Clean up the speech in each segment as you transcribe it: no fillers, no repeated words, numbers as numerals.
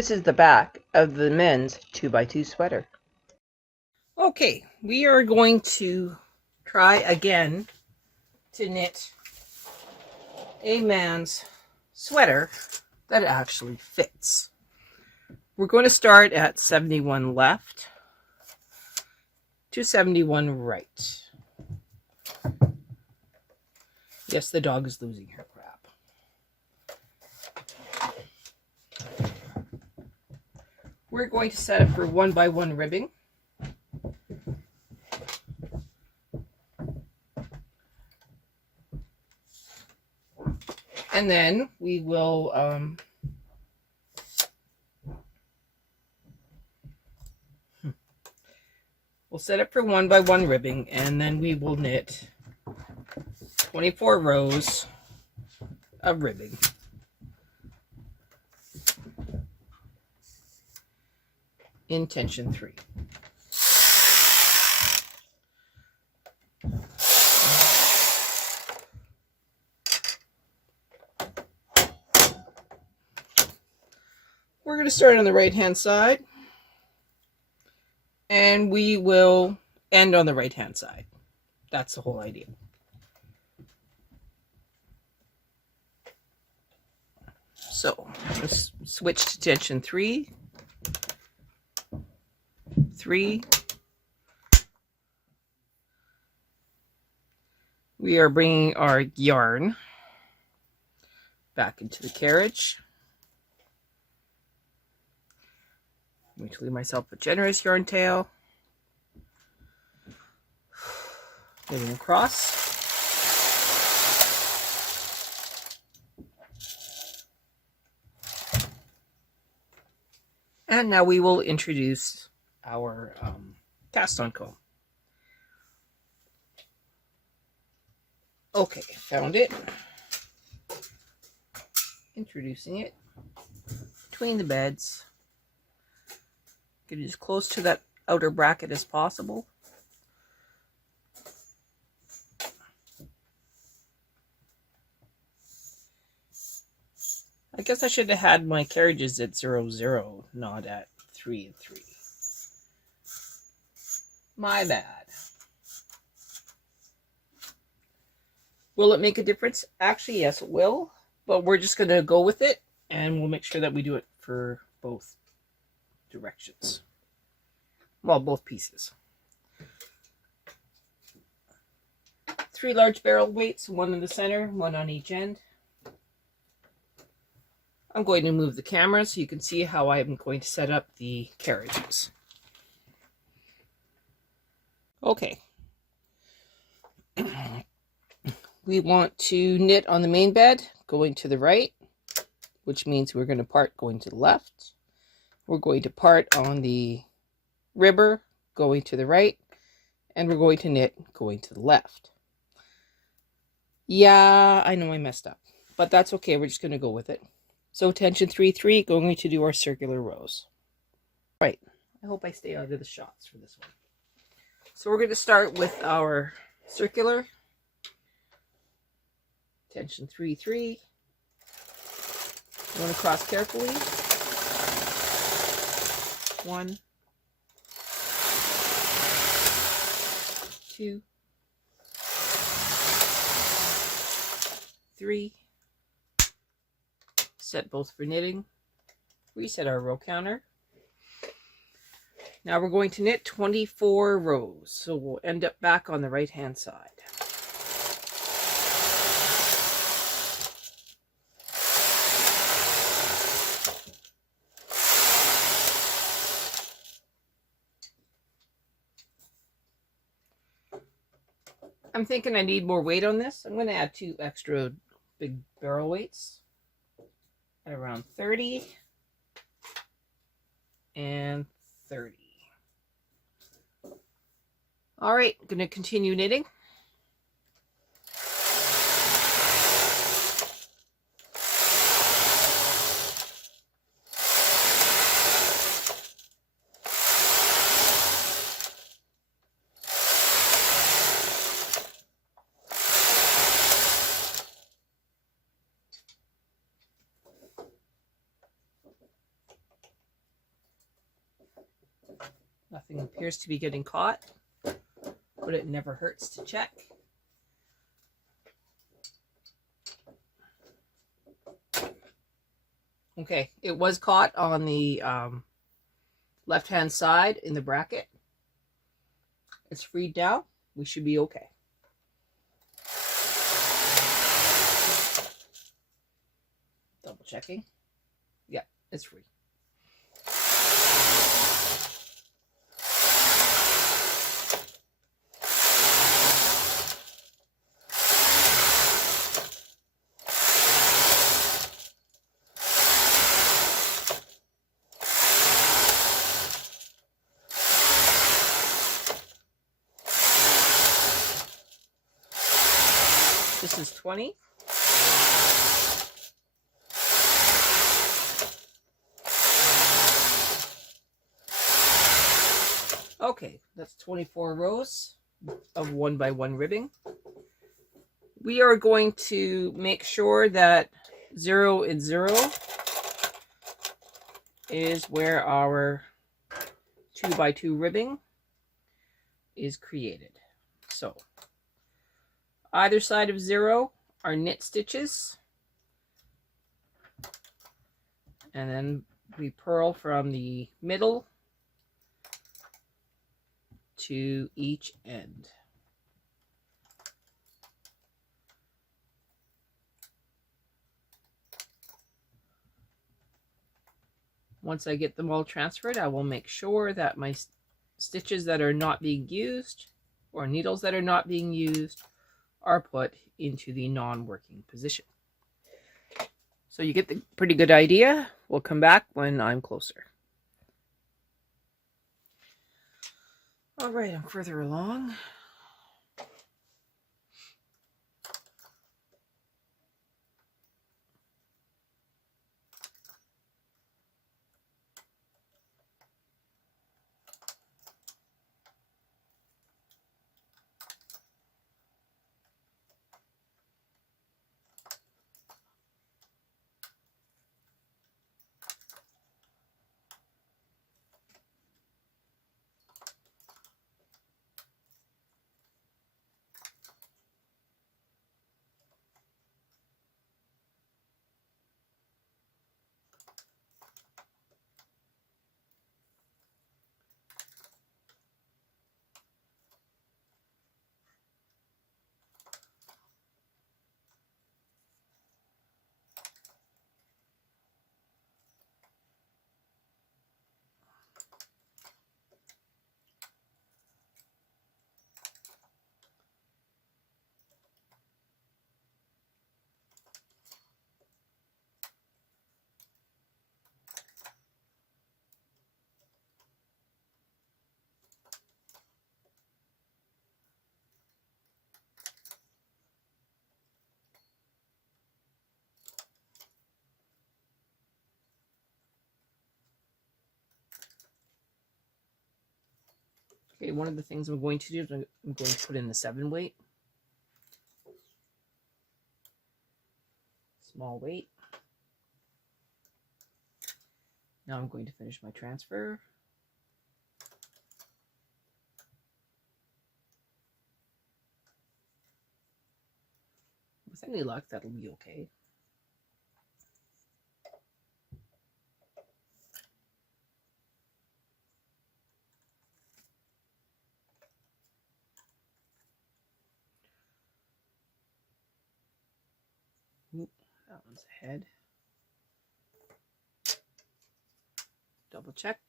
This is the back of the men's 2x2 sweater. Okay, we are going to try again to knit a man's sweater that actually fits. We're going to start at 71 left to 71 right. Yes, the dog is losing her crap. We're going to set up for 1x1 ribbing. And then we will we'll set up for 1x1 ribbing, and then we will knit 24 rows of ribbing. In tension 3. We're going to start on the right hand side, and we will end on the right hand side. That's the whole idea. So let's switch to tension 3, 3. We are bringing our yarn back into the carriage. I'm going to leave myself a generous yarn tail. Moving across. And now we will introduce our cast on comb. Okay, found it. Introducing it between the beds. Get it as close to that outer bracket as possible. I guess I should have had my carriages at 0, 0, not at 3 and 3. My bad. Will it make a difference? Actually, yes, it will. But we're just going to go with it, and we'll make sure that we do it for both directions. Well, both pieces. 3 large barrel weights, 1 in the center, 1 on each end. I'm going to move the camera so you can see how I'm going to set up the carriages. Okay. We want to knit on the main bed, going to the right, which means we're going to part going to the left. We're going to part on the ribber, going to the right, and we're going to knit going to the left. Yeah, I know I messed up, but that's okay. We're just going to go with it. So tension 3, 3, going to do our circular rows. Right. I hope I stay out of the shots for this one. So we're going to start with our circular. Tension 3, 3. You want to cross carefully. 1, 2, 3. Set both for knitting. Reset our row counter. Now we're going to knit 24 rows, so we'll end up back on the right hand side. I'm thinking I need more weight on this. I'm going to add 2 extra big barrel weights at around 30 and 30. All right, I'm going to continue knitting. Nothing appears to be getting caught, but it never hurts to check. Okay, it was caught on the left-hand side in the bracket. It's freed now. We should be okay. Double checking. Yeah, it's free. This is 20. Okay, that's 24 rows of 1 by 1 ribbing. We are going to make sure that 0 and 0 is where our 2 by 2 ribbing is created. So either side of 0 are knit stitches, and then we purl from the middle to each end. Once I get them all transferred, I will make sure that my stitches that are not being used or needles that are not being used are put into the non-working position. So you get the pretty good idea. We'll come back when I'm closer. All right, I'm further along. Okay, one of the things I'm going to do is I'm going to put in the 7 weight. Small weight. Now I'm going to finish my transfer. With any luck, that'll be okay. Oop, that one's ahead. Double check.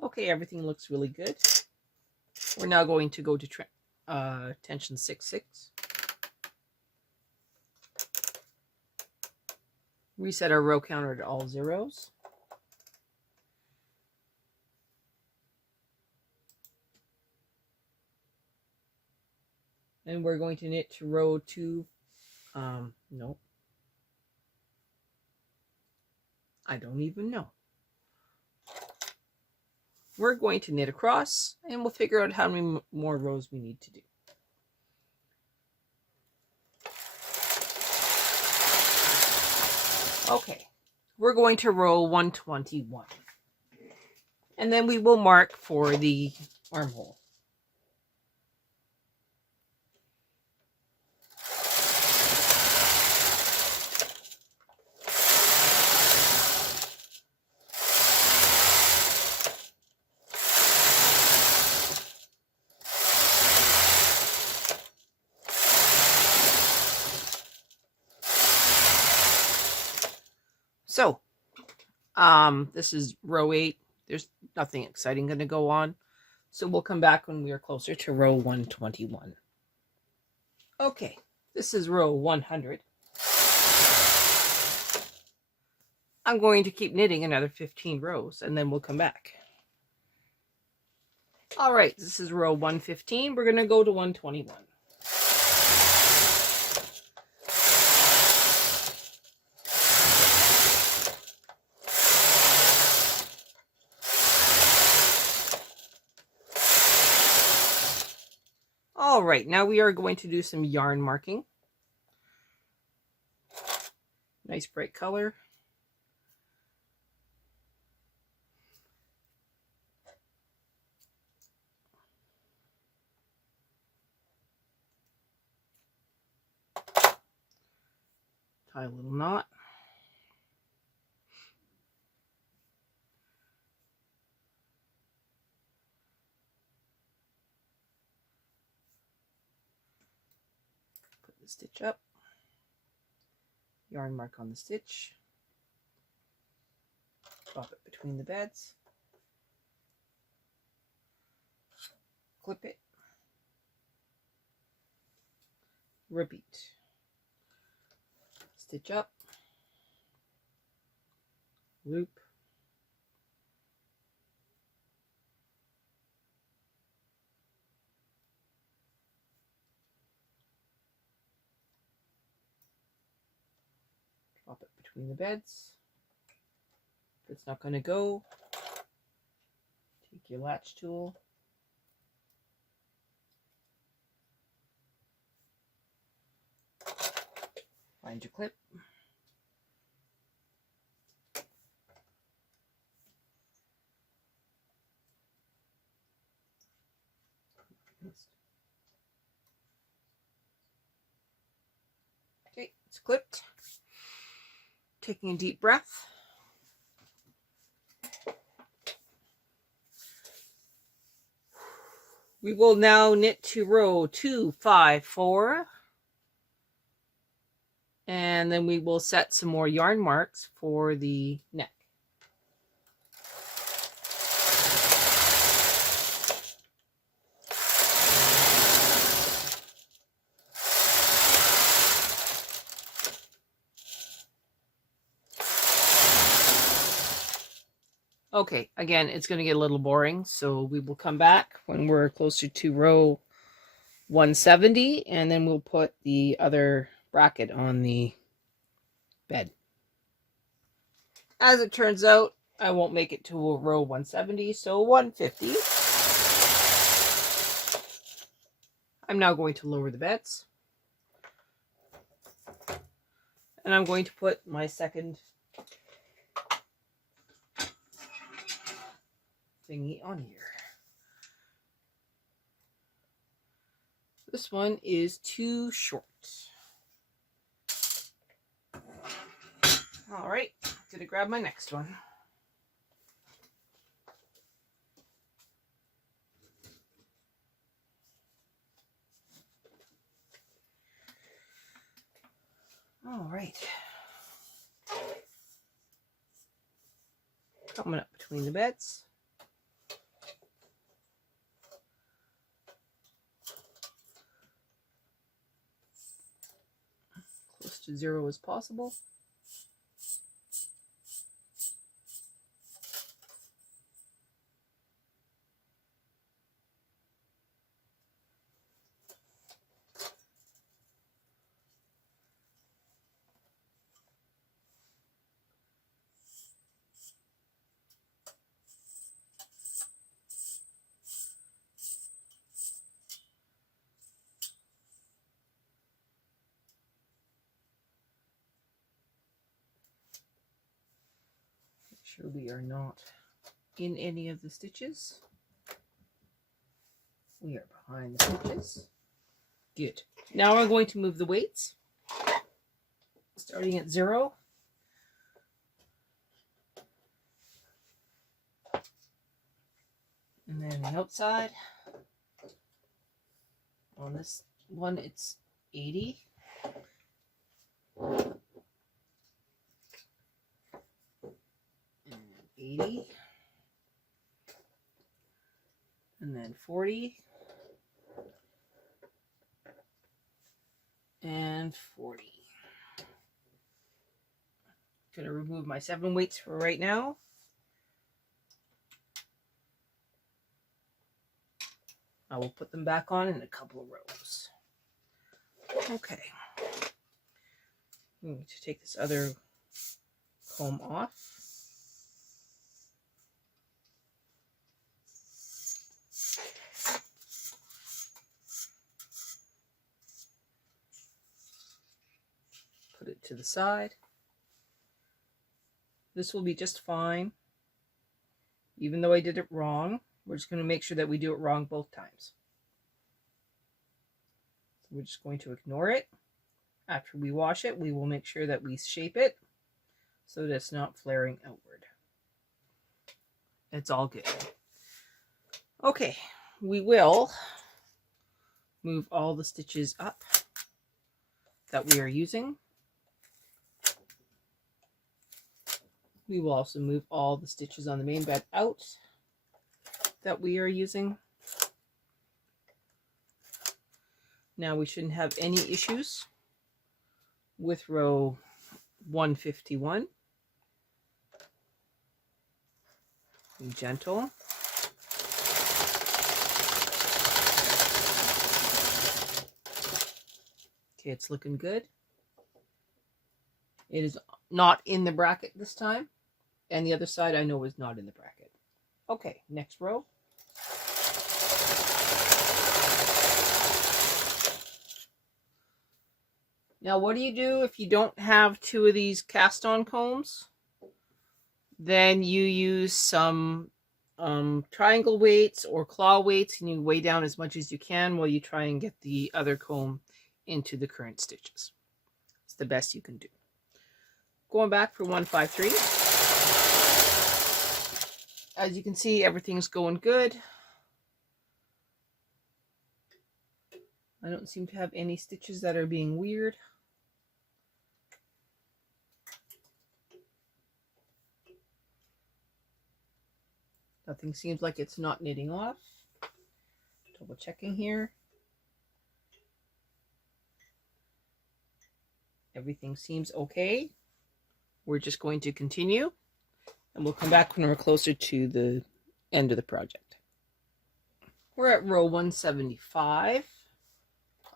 Okay, everything looks really good. We're now going to go to tension 6/6. Reset our row counter to all zeros. And we're going to knit to row 2. No. I don't even know. We're going to knit across, and we'll figure out how many more rows we need to do. Okay, we're going to row 121. And then we will mark for the armhole. So, this is row 8. There's nothing exciting going to go on. So we'll come back when we are closer to row 121. Okay, this is row 100. I'm going to keep knitting another 15 rows and then we'll come back. All right, this is row 115. We're going to go to 121. All right, now we are going to do some yarn marking. Nice bright color. Tie a little knot. Put the stitch up. Yarn mark on the stitch. Drop it between the beds. Clip it. Repeat. Stitch up. Loop. Drop it between the beds. If it's not going to go, take your latch tool. Find your clip. Okay, it's clipped. Taking a deep breath. We will now knit to row 254. And then we will set some more yarn marks for the neck. Okay, again, it's going to get a little boring, so we will come back when we're closer to row 170, and then we'll put the other bracket on the bed. As it turns out, I won't make it to row 170, so 150. I'm now going to lower the beds. And I'm going to put my second thingy on here. This one is too short. All right, I'm gonna grab my next one. All right. Coming up between the beds. Close to 0 as possible. sure we are not in any of the stitches. We are behind the stitches. Good. Now I'm going to move the weights, starting at 0. And then the outside. On this one, it's 80. And 80. And then 40. And 40. I'm going to remove my 7 weights for right now. I will put them back on in a couple of rows. Okay. I'm going to take this other comb off. Put it to the side. This will be just fine. Even though I did it wrong, we're just going to make sure that we do it wrong both times. So we're just going to ignore it. After we wash it, we will make sure that we shape it so that it's not flaring outward. It's all good. Okay, we will move all the stitches up that we are using. We will also move all the stitches on the main bed out that we are using. Now we shouldn't have any issues with row 151. Be gentle. Okay, it's looking good. It is not in the bracket this time. And the other side I know is not in the bracket. Okay, next row. Now, what do you do if you don't have 2 of these cast-on combs? Then you use some triangle weights or claw weights, and you weigh down as much as you can while you try and get the other comb into the current stitches. It's the best you can do. Going back for 153. As you can see, everything's going good. I don't seem to have any stitches that are being weird. Nothing seems like it's not knitting off. Double checking here. Everything seems okay. We're just going to continue, and we'll come back when we're closer to the end of the project. We're at row 175.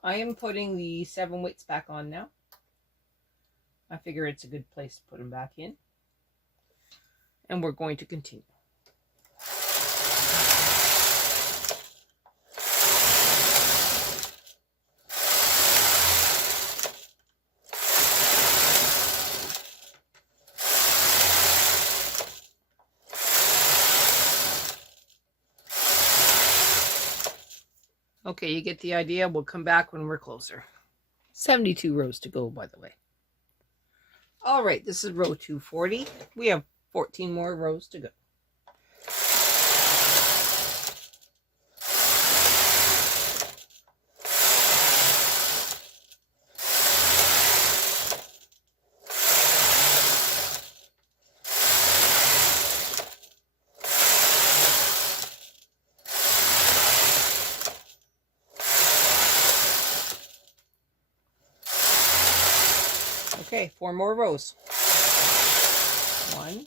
I am putting the 7 weights back on now. I figure it's a good place to put them back in. And we're going to continue. Okay, you get the idea. We'll come back when we're closer. 72 rows to go, by the way. All right, this is row 240. We have 14 more rows to go. Okay, 4 more rows. 1,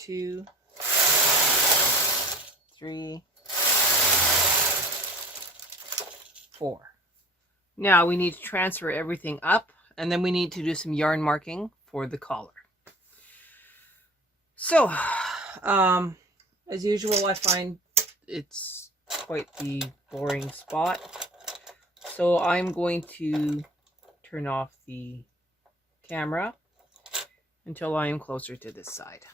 2, 3, 4. Now we need to transfer everything up, and then we need to do some yarn marking for the collar. So, as usual, I find it's quite the boring spot. So I'm going to turn off the camera until I am closer to this side.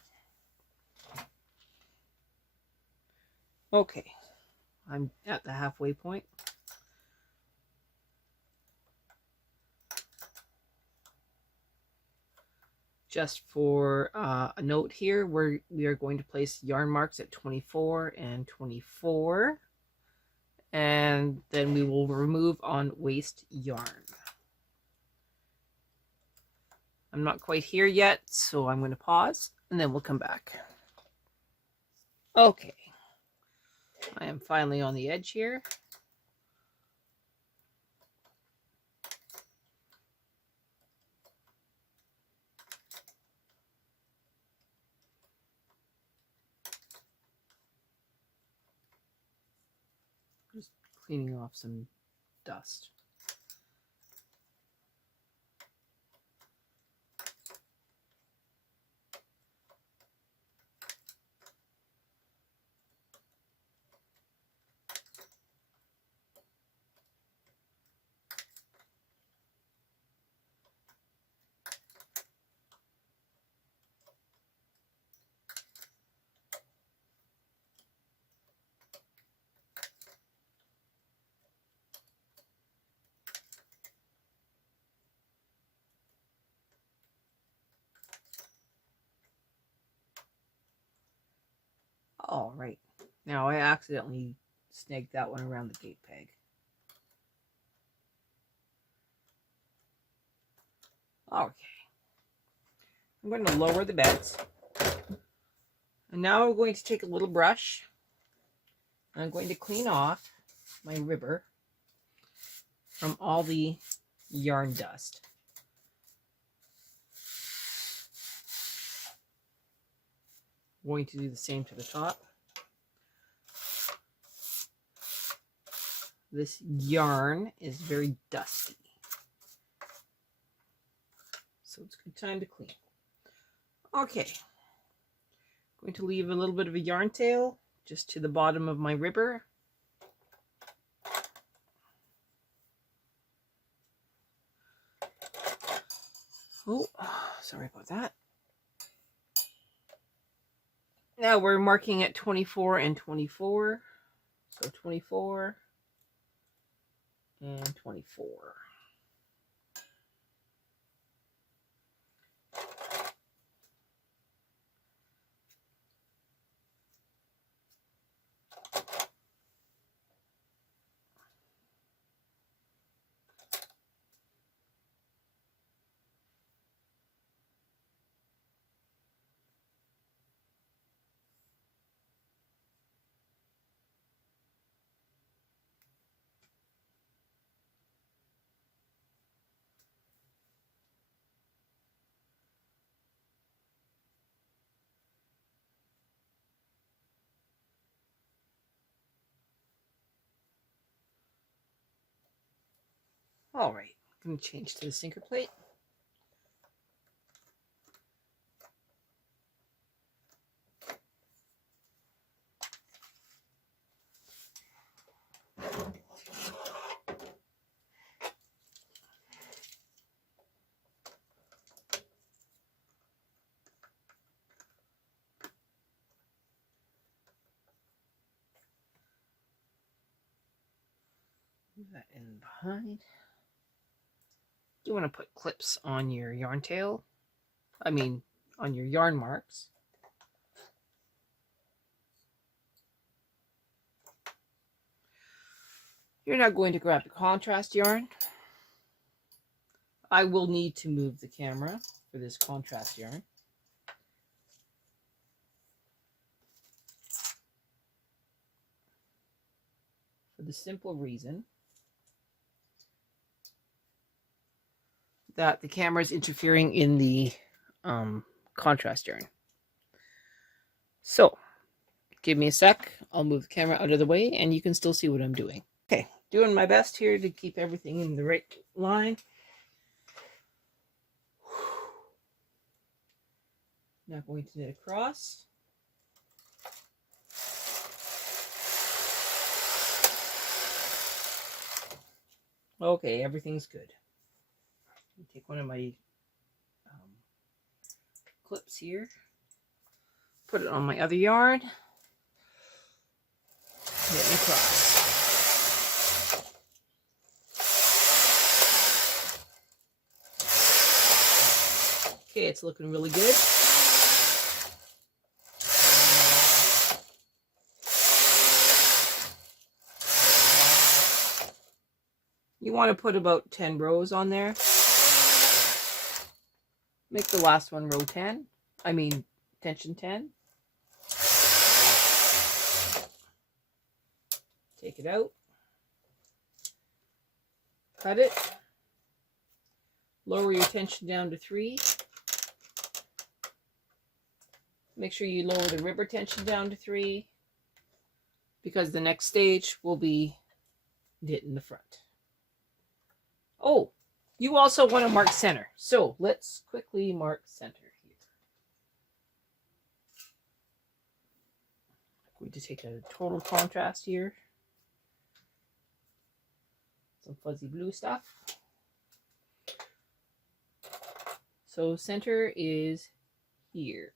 Okay, I'm at the halfway point. Just for a note here, we are going to place yarn marks at 24 and 24, and then we will remove on waste yarn. I'm not quite here yet, so I'm going to pause and then we'll come back. Okay, I am finally on the edge here. Just cleaning off some dust. All right, now I accidentally snagged that one around the gate peg. Okay, I'm going to lower the beds. And now I'm going to take a little brush. And I'm going to clean off my ribber from all the yarn dust. I'm going to do the same to the top. This yarn is very dusty, so it's a good time to clean. Okay, I'm going to leave a little bit of a yarn tail just to the bottom of my ribber. Oh, sorry about that. Now we're marking at 24 and 24. So 24 and 24. All right, I'm going to change to the sinker plate. Move that in behind. You want to put clips on your yarn tail. I mean, on your yarn marks. You're now going to grab the contrast yarn. I will need to move the camera for this contrast yarn. For the simple reason that the camera is interfering in the contrast yarn. So, give me a sec. I'll move the camera out of the way and you can still see what I'm doing. Okay, doing my best here to keep everything in the right line. Now going to knit across. Okay, everything's good. Take one of my clips here. Put it on my other yarn. Get it across. Okay, it's looking really good. You want to put about 10 rows on there. Make the last one row 10. I mean, tension 10. Take it out. Cut it. Lower your tension down to 3. Make sure you lower the ribber tension down to 3, because the next stage will be knit in the front. Oh, you also want to mark center. So let's quickly mark center here. I'm going to take a total contrast here. Some fuzzy blue stuff. So center is here.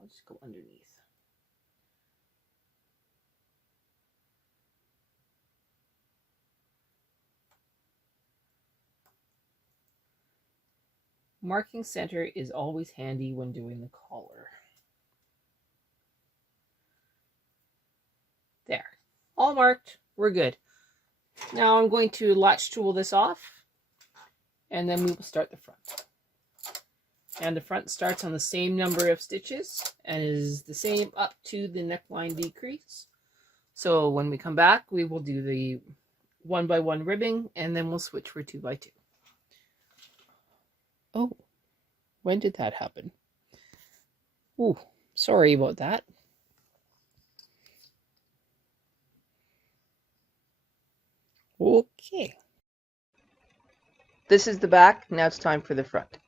I'll just go underneath. Marking center is always handy when doing the collar. There, all marked, we're good. Now I'm going to latch tool this off, and then we will start the front. And the front starts on the same number of stitches and is the same up to the neckline decrease. So when we come back, we will do the 1x1 ribbing, and then we'll switch for 2x2. Oh, when did that happen? Ooh, sorry about that. Okay. This is the back. Now it's time for the front.